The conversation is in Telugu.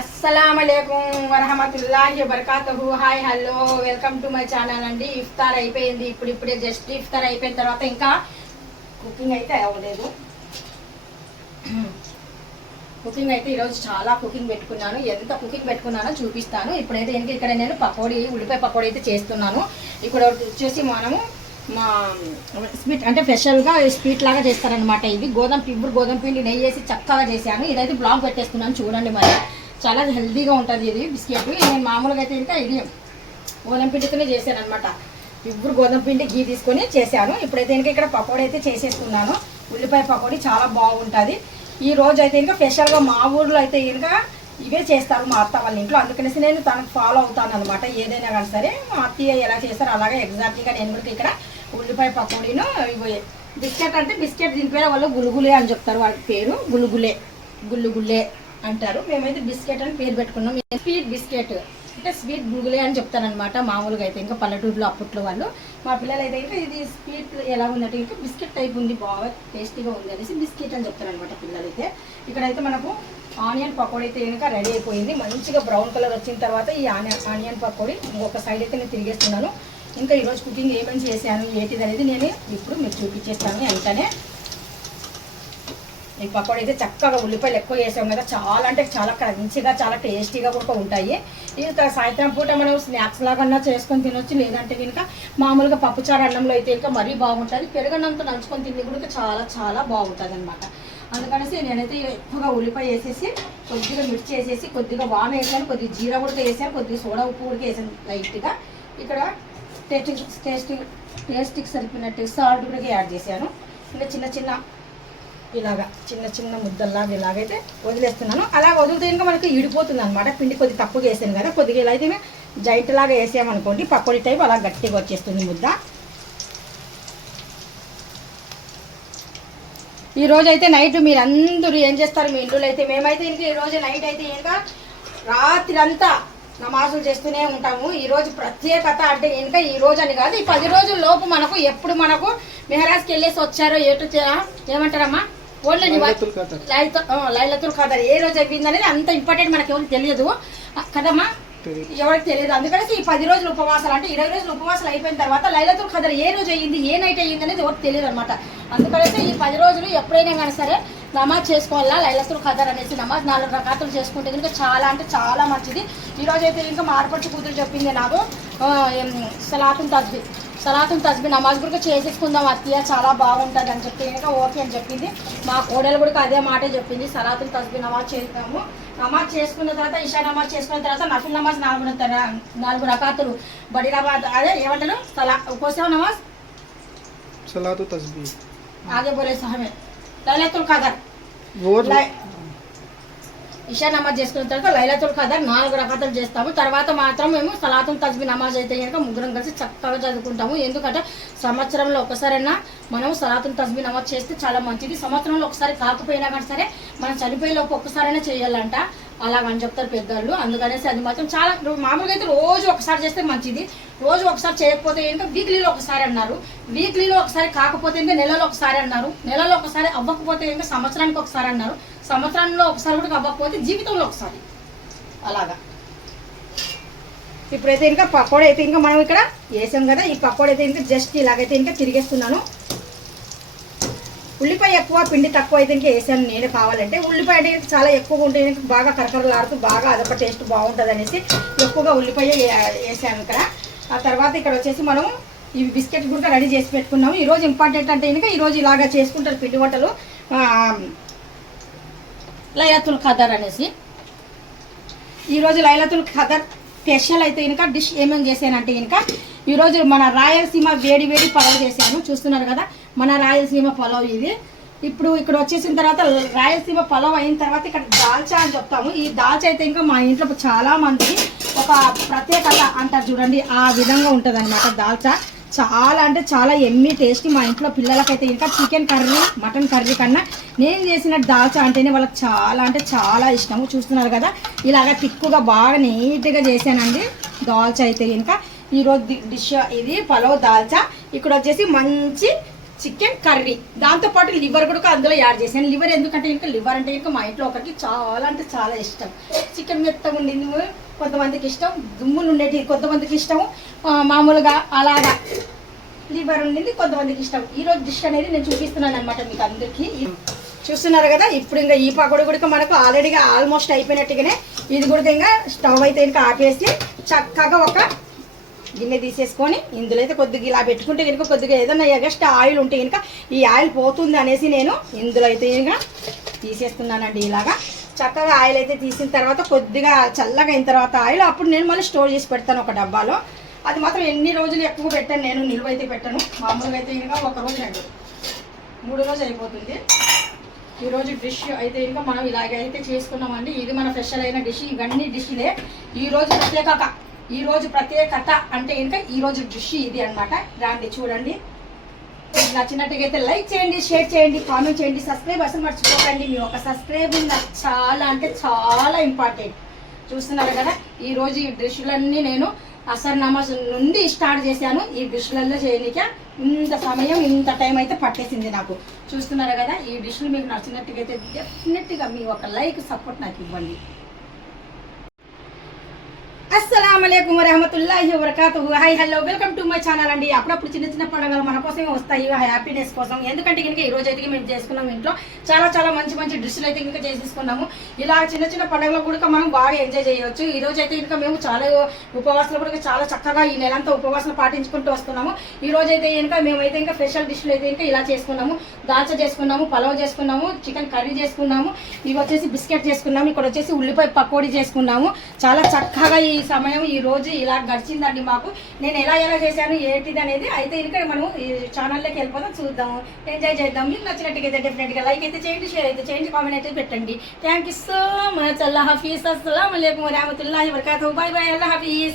అస్సలాముఅలైకుం వరహమతుల్లాహి వబరకాతుహు. Hi hello welcome to my channel అండి. ఇఫ్తార్ అయిపోయింది. ఇప్పుడిప్పుడే జస్ట్ ఇఫ్తార్ అయిపోయిన తర్వాత ఇంకా కుకింగ్ అయితే అవ్వలేదు. కుకింగ్ అయితే ఈరోజు చాలా కుకింగ్ పెట్టుకున్నాను. ఎంత కుకింగ్ పెట్టుకున్నానో చూపిస్తాను. ఇప్పుడైతే ఇక్కడ నేను పకోడీ, ఉల్లిపాయ పకోడీ అయితే చేస్తున్నాను. ఇక్కడ వచ్చేసి మనము మా స్వీట్ అంటే స్పెషల్గా స్వీట్ లాగా చేస్తారనమాట. ఇది గోధుమ పిండి నెయ్యి వేసి చక్కగా చేశాను. ఇదైతే బ్లాగ్ పెట్టేస్తున్నాను చూడండి. మరి చాలా హెల్తీగా ఉంటుంది ఇది బిస్కెట్. నేను మామూలుగా అయితే ఇంకా ఇది గోధుమ పిండితోనే చేశాను అనమాట. ఇప్పుడు గోధుమ పిండి గీ తీసుకొని చేశాను. ఇప్పుడైతే ఇంకా ఇక్కడ పకోడీ అయితే చేసేస్తున్నాను. ఉల్లిపాయ పకోడీ చాలా బాగుంటుంది. ఈ రోజు అయితే ఇంకా స్పెషల్గా మా ఊర్లో అయితే ఇంకా ఇవే చేస్తారు మా అత్త వాళ్ళ ఇంట్లో. అందుకనేసి నేను తనకు ఫాలో అవుతాను అనమాట. ఏదైనా కానీ సరే మా అత్తయ్య ఎలా చేస్తారు అలాగే ఎగ్జాక్ట్గా నేను కూడా ఇక్కడ ఉల్లిపాయ పకోడీను బిస్కెట్ అంటే బిస్కెట్ దీని పేరు వాళ్ళు గులుగులే అని చెప్తారు. వాళ్ళ పేరు గుల్లుగుల్లే అంటారు. మేమైతే బిస్కెట్ అని పేరు పెట్టుకున్నాం. స్వీట్ బిస్కెట్ అంటే స్వీట్ గులుగులే అని చెప్తారనమాట మామూలుగా అయితే ఇంకా పల్లెటూరులో అప్పట్లో వాళ్ళు. మా పిల్లలు అయితే ఇంకా ఇది స్వీట్ ఎలా ఉందంటే ఇంకా బిస్కెట్ టైప్ ఉంది, బాగా టేస్టీగా ఉంది అనేసి బిస్కెట్ అని చెప్తారనమాట పిల్లలు అయితే. ఇక్కడైతే మనకు ఆనియన్ పకోడీ అయితే ఇంకా రెడీ అయిపోయింది. మంచిగా బ్రౌన్ కలర్ వచ్చిన తర్వాత ఈ ఆనియన్ పకోడీ ఇంకొక సైడ్ అయితే నేను తిరిగేస్తున్నాను. ఇంకా ఈరోజు కుకింగ్ ఏమేమి చేశాను ఏంటిది అనేది నేను ఇప్పుడు మీకు చూపించేస్తాను. వెంటనే ఈ పకోడీ అయితే చక్కగా ఉల్లిపాయలు ఎక్కువ వేసాం కదా, చాలా అంటే చాలా క్రంచిగా చాలా టేస్టీగా కూడా ఉంటాయి. ఇంకా సాయంత్రం పూట మనం స్నాక్స్ లాగా చేసుకొని తినొచ్చు. లేదంటే కనుక మామూలుగా పప్పుచారు అన్నంలో అయితే ఇంకా మరీ బాగుంటుంది. పెరుగన్నంతో నంచుకొని తిని కూడా చాలా చాలా బాగుంటుంది అనమాట. అందుకనేసి నేనైతే ఎక్కువగా ఉల్లిపాయ వేసేసి కొద్దిగా మిర్చి వేసేసి కొద్దిగా వామ వేసాను, కొద్దిగా జీరా కూడా వేసాను, కొద్దిగా సోడా ఉప్పు కూడా వేసాను లైట్గా. ఇక్కడ టేస్ట్కి సరిపోయినట్టు సాల్ట్ కూడా యాడ్ చేశాను. ఇంకా చిన్న చిన్న ముద్దల్లాగా ఇలాగైతే వదిలేస్తున్నాను. అలా వదిలితే ఇంకా మనకి ఇడిపోతుంది అనమాట. పిండి కొద్దిగా తప్పుగా వేసాను కదా, కొద్దిగా ఇలా అయితే జైంట్ లాగా వేసామనుకోండి పకోడీ టైప్ అలా గట్టిగా వచ్చేస్తుంది ముద్ద. ఈరోజు అయితే నైట్ మీరందరూ ఏం చేస్తారు మీ ఇంట్లో అయితే? మేమైతే ఇంకా ఈరోజు నైట్ అయితే ఇంకా రాత్రి అంతా నమాజులు చేస్తూనే ఉంటాము. ఈరోజు ప్రత్యేకత అంటే ఇంకా ఈ రోజు అని కాదు, ఈ 10 రోజుల లోపు మనకు ఎప్పుడు మనకు మెహరాజ్కి వెళ్ళేసి వచ్చారో ఏమంటారమ్మా ఓన్లీ లైలతుల్ ఖదర్ ఏ రోజు అయిపోయింది అనేది అంత ఇంపార్టెంట్ మనకి ఎవరికి తెలియదు కదమ్మా, ఎవరికి తెలియదు. అందుకని ఈ 10 రోజులు ఉపవాసాలు అంటే 20 రోజులు ఉపవాసాలు అయిపోయిన తర్వాత లైలతుల్ ఖదర్ ఏ రోజు అయ్యింది ఏ నైట్ అయ్యింది అనేది ఎవరికి తెలియదు అనమాట. అందుకనేసి ఈ 10 రోజులు ఎప్పుడైనా కానీ సరే నమాజ్ చేసుకోవాలా. లైలతుల్ ఖదర్ అనేసి నమాజ్ 4 రకాతులు చేసుకుంటే కనుక చాలా అంటే చాలా మంచిది. ఈరోజు అయితే ఇంకా మాడపట్టు కూతురు చెప్పింది నాకు సలాతున్ తస్బీ నమాజ్ కూడా చేసేసుకుందాం అత్తయ్య చాలా బాగుంటుంది అని చెప్పి ఇంకా ఓకే అని చెప్పింది. మా కోడలు కూడా అదే మాటే చెప్పింది. సలాతున్ తస్బీ నమాజ్ చేద్దాము. నమాజ్ చేసుకున్న తర్వాత ఇషా నమాజ్ చేసుకున్న తర్వాత నఫిల్ నమాజ్ 4 రకాతులు బడి నమాజ్ అదే ఏమంటారు కోసం నమాజ్ సలాతు తస్బీ ఆగే బోలే సహమే లైలతుల్ ఖదర్ ఇషా నమాజ్ చేసుకున్న తర్వాత లైలతుల్ ఖదర్ 4 రకాతులు చేస్తాము. తర్వాత మాత్రం మేము సలాతుల్ తస్బీ నమాజ్ అయితే కనుక ముగ్గురం కలిసి చక్కగా చదువుకుంటాము. ఎందుకంటే సంవత్సరంలో ఒకసారైనా మనం సలాతుల్ తస్బీ నమాజ్ చేస్తే చాలా మంచిది. సంవత్సరంలో ఒకసారి కాకపోయినా కానీ సరే మనం చనిపోయేలోపు ఒక్కసారైనా చేయాలంట అలాగని చెప్తారు పెద్దవాళ్ళు. అందుకనేసి అది మాత్రం చాలా మామూలుగా అయితే రోజు ఒకసారి చేస్తే మంచిది. రోజు ఒకసారి చేయకపోతే ఏంటో వీక్లీలో ఒకసారి అన్నారు, వీక్లీలో ఒకసారి కాకపోతే ఏంటో నెలలో ఒకసారి అన్నారు, నెలలో ఒకసారి అవ్వకపోతే ఏంటో సంవత్సరానికి ఒకసారి అన్నారు, సంవత్సరంలో ఒకసారి కూడా అవ్వకపోతే జీవితంలో ఒకసారి అలాగా. ఇప్పుడైతే ఇంకా పకోడీ అయితే ఇంకా మనం ఇక్కడ వేసాం కదా, ఈ పకోడీ అయితే ఇంకా జస్ట్ ఇలాగైతే ఇంకా తిరిగేస్తున్నాను. ఉల్లిపాయ ఎక్కువ పిండి తక్కువ అయితే ఇంకా వేసాను నేను. కావాలంటే ఉల్లిపాయ అంటే చాలా ఎక్కువగా ఉంటే బాగా కరకరలాడుతూ బాగా అదొక టేస్ట్ బాగుంటుంది అనేసి ఎక్కువగా ఉల్లిపాయ వేసాను ఇక్కడ. ఆ తర్వాత ఇక్కడ వచ్చేసి మనం ఈ బిస్కెట్ కూడా రెడీ చేసి పెట్టుకున్నాము. ఈరోజు ఇంపార్టెంట్ అంటే ఇంకా ఈరోజు ఇలాగా చేసుకుంటారు పిండి వంటలు లైలతుల్ ఖదర్ అనేసి. ఈరోజు లైలతుల్ ఖదర్ స్పెషల్ అయితే ఇంకా డిష్ ఏమేమి చేశానంటే ఇంకా ఈరోజు మన రాయలసీమ వేడి పలావ్ చేశాను. చూస్తున్నారు కదా మన రాయలసీమ పలావ్ ఇది. ఇప్పుడు ఇక్కడ వచ్చేసిన తర్వాత రాయలసీమ పలావ్ అయిన తర్వాత ఇక్కడ దాల్చా అని చెప్తాము. ఈ దాల్చా అయితే ఇంకా మా ఇంట్లో చాలా మంది ఒక ప్రత్యేకత అంటారు చూడండి, ఆ విధంగా ఉంటుంది అనమాట దాల్చా. చాలా అంటే చాలా ఎమ్మీ టేస్టీ. మా ఇంట్లో పిల్లలకైతే ఇంకా చికెన్ కర్రీ మటన్ కర్రీ కన్నా నేను చేసిన దాల్చా అంటేనే వాళ్ళకి చాలా అంటే చాలా ఇష్టము. చూస్తున్నారు కదా ఇలాగ తిక్కుగా బాగా నీట్గా చేశానండి దాల్చా అయితే ఇంకా. ఈరోజు డిష్ ఇది పలావ్ దాల్చా. ఇక్కడ వచ్చేసి మంచి చికెన్ కర్రీ, దాంతోపాటు లివర్ కూడా అందులో యాడ్ చేశాను. లివర్ ఎందుకంటే ఇంకా లివర్ అంటే ఇంకా మా ఇంట్లో ఒకరికి చాలా అంటే చాలా ఇష్టం. చికెన్ మెత్తగా ఉండింది కొంతమందికి ఇష్టం, దుమ్ములు ఉండేటి కొంతమందికి ఇష్టం, మామూలుగా అలాగా లివర్ ఉండింది కొంతమందికి ఇష్టం. ఈరోజు డిష్ అనేది నేను చూపిస్తున్నాను అనమాట మీకు అందరికీ. చూస్తున్నారు కదా, ఇప్పుడు ఇంకా ఈ పకోడీ కూడా మనకు ఆల్రెడీగా ఆల్మోస్ట్ అయిపోయినట్టుగానే ఇది కూడా ఇంకా స్టవ్ అయితే ఇంకా ఆపేసి చక్కగా ఒక గిన్నె తీసేసుకొని ఇందులో అయితే కొద్దిగా ఇలా పెట్టుకుంటే కనుక కొద్దిగా ఏదైనా ఎగస్ట్రా ఆయిల్ ఉంటే కనుక ఈ ఆయిల్ పోతుంది అనేసి నేను ఇందులో అయితే ఇంకా తీసేస్తున్నానండి. ఇలాగా చక్కగా ఆయిల్ అయితే తీసిన తర్వాత కొద్దిగా చల్లగా అయిన తర్వాత ఆయిల్ అప్పుడు నేను మళ్ళీ స్టోర్ చేసి పెడతాను ఒక డబ్బాలో. అది మాత్రం ఎన్ని రోజులు ఎక్కువ పెట్టాను నేను, నిల్వ అయితే పెట్టాను. మామూలుగా అయితే ఇంకా ఒక రోజు 2-3 రోజులు అయిపోతుంది. ఈరోజు డిష్ అయితే ఇంకా మనం ఇలాగైతే చేసుకున్నామండి. ఇది మన స్పెషల్ అయిన డిష్. ఇవన్నీ డిష్లే ఈరోజు ప్రత్యేకత అంటే ఇంకా ఈరోజు డిష్ ఇది అనమాట. రండి చూడండి. మీకు నచ్చినట్టుగా అయితే లైక్ చేయండి, షేర్ చేయండి, కామెంట్ చేయండి, సబ్స్క్రైబ్ అసలు మర్చిపోకండి. మీ ఒక సబ్స్క్రైబింగ్ నాకు చాలా అంటే చాలా ఇంపార్టెంట్. చూస్తున్నారు కదా, ఈరోజు ఈ డిష్లన్నీ నేను అసర్ నమాజ్ నుండి స్టార్ట్ చేశాను. ఈ డిష్లలో చేయనిక ఇంత సమయం ఇంత టైం అయితే పట్టేసింది నాకు. చూస్తున్నారు కదా, ఈ డిష్లు మీకు నచ్చినట్టుగా అయితే డెఫినెట్గా మీ ఒక లైక్ సపోర్ట్ నాకు ఇవ్వండి. అస్సలాముఅలైకుం వరహమతుల్లాహి వబరకాతుహు. Hi hello, welcome to my channel అండి. అప్పుడప్పుడు చిన్న చిన్న పండుగలు మన కోసమే వస్తాయి, హ్యాపీనెస్ కోసం. ఎందుకంటే కనుక ఈ రోజు అయితే మేము చేసుకున్నాము ఇంట్లో చాలా మంచి మంచి డిష్లు అయితే ఇంకా చేసేసుకున్నాము. ఇలా చిన్న చిన్న పండుగలు కూడా మనం బాగా ఎంజాయ్ చేయవచ్చు. ఈ రోజు అయితే ఇంకా మేము చాలా ఉపవాసాలు కూడా చాలా చక్కగా ఈ నెలంతా ఉపవాసాలు పాటించుకుంటూ వస్తున్నాము. ఈ రోజు అయితే ఇంకా మేమైతే ఇంకా స్పెషల్ డిష్లు అయితే ఇంకా ఇలా చేసుకున్నాము. దాల్చా చేసుకున్నాము, పలావ్ చేసుకున్నాము, చికెన్ కర్రీ చేసుకున్నాము, ఇవి వచ్చేసి బిస్కెట్ చేసుకున్నాము, ఇక్కడ వచ్చేసి ఉల్లిపాయ పకోడీ చేసుకున్నాము. చాలా చక్కగా ఈ సమయం ఈ రోజు ఇలా గడిచిందండి మాకు. నేను ఎలా చేశాను ఏంటిది అనేది అయితే ఇంకా మనం ఈ ఛానల్లోకి వెళ్ళిపోతాం, చూద్దాము, ఎంజాయ్ చేద్దాం. మీకు నచ్చినట్టుగా అయితే డెఫినెట్గా లైక్ అయితే చేయండి, షేర్ అయితే చేయండి, కామెంట్ అయితే పెట్టండి. Thank you so much. అల్లా హఫీజ్. అస్సలాము అలైకుం వరహమతుల్లాహి వబరకాతుహు. Bye bye. అల్లా హఫీజ్.